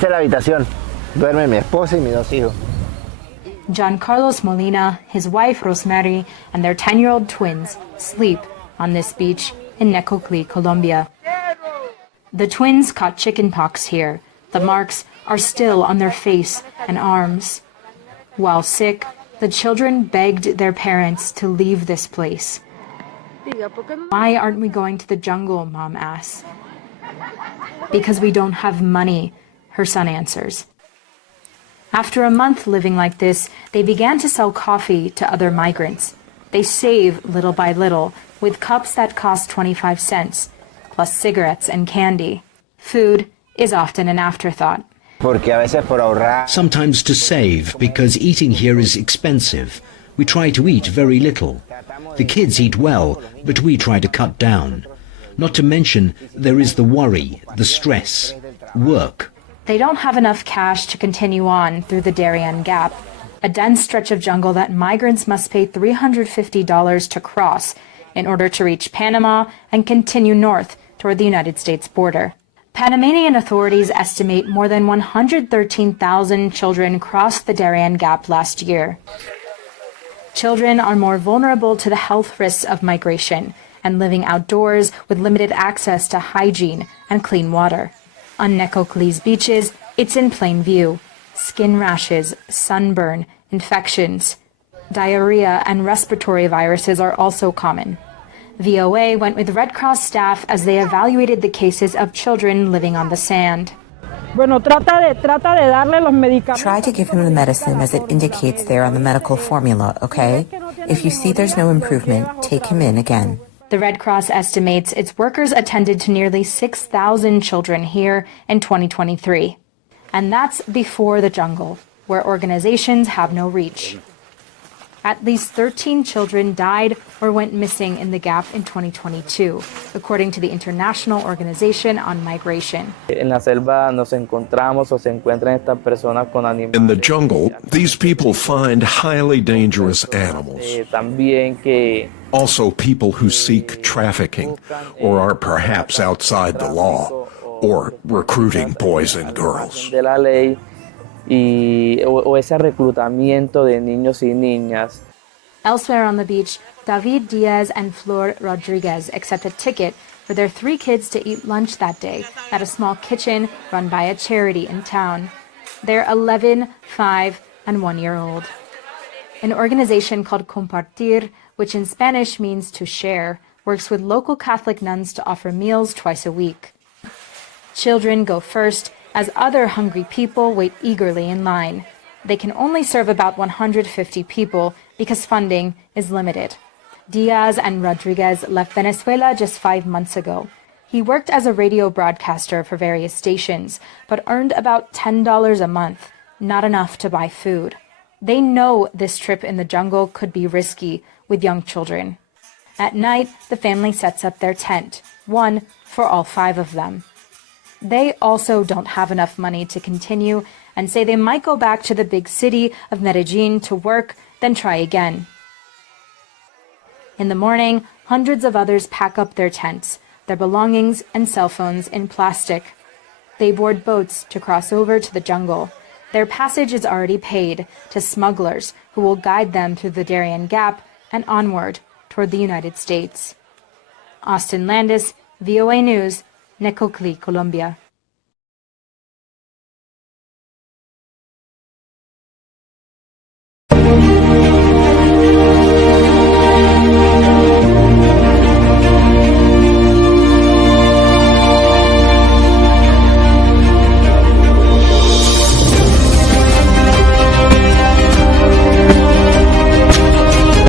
Esta es la habitación. Duerme mi esposa y mis dos hijos. John Carlos Molina, his wife Rosemary, and their 10-year-old twins sleep on this beach in Necoclí, Colombia. The twins caught chickenpox here. The marks are still on their face and arms. While sick, the children begged their parents to leave this place. Why aren't we going to the jungle, Mom asks. Because we don't have money, her son answers. After a month living like this, they began to sell coffee to other migrants. They save little by little, with cups that cost 25 cents, plus cigarettes and candy. Food is often an afterthought. Sometimes to save, because eating here is expensive. We try to eat very little. The kids eat well, but we try to cut down. Not to mention, there is the worry, the stress, work. They don't have enough cash to continue on through the Darien Gap, a dense stretch of jungle that migrants must pay $350 to cross in order to reach Panama and continue north toward the United States border. Panamanian authorities estimate more than 113,000 children crossed the Darien Gap last year. Children are more vulnerable to the health risks of migration and living outdoors with limited access to hygiene and clean water. On Necoclí's beaches, it's in plain view. Skin rashes, sunburn, infections, diarrhea, and respiratory viruses are also common. VOA went with Red Cross staff as they evaluated the cases of children living on the sand. Try to give him the medicine as it indicates there on the medical formula, okay? If you see there's no improvement, take him in again. The Red Cross estimates its workers attended to nearly 6,000 children here in 2023. And that's before the jungle, where organizations have no reach. At least 13 children died or went missing in the gap in 2022, according to the International Organization on Migration. In the jungle, these people find highly dangerous animals. Also people who seek trafficking or are perhaps outside the law or recruiting boys and girls. Elsewhere on the beach, David Diaz and Flor Rodriguez accept a ticket for their 3 kids to eat lunch that day at a small kitchen run by a charity in town. They're 11, 5, and 1-year-old. An organization called Compartir, which in Spanish means to share, works with local Catholic nuns to offer meals twice a week. Children go first, as other hungry people wait eagerly in line. They can only serve about 150 people because funding is limited. Diaz and Rodriguez left Venezuela just 5 months ago. He worked as a radio broadcaster for various stations, but earned about $10 a month, not enough to buy food. They know this trip in the jungle could be risky with young children. At night, the family sets up their tent, one for all 5 of them. They also don't have enough money to continue and say they might go back to the big city of Medellín to work, then try again. In the morning, hundreds of others pack up their tents, their belongings and cell phones in plastic. They board boats to cross over to the jungle. Their passage is already paid to smugglers who will guide them through the Darien Gap and onward toward the United States. Austin Landis, VOA News, Necoclí, Colombia.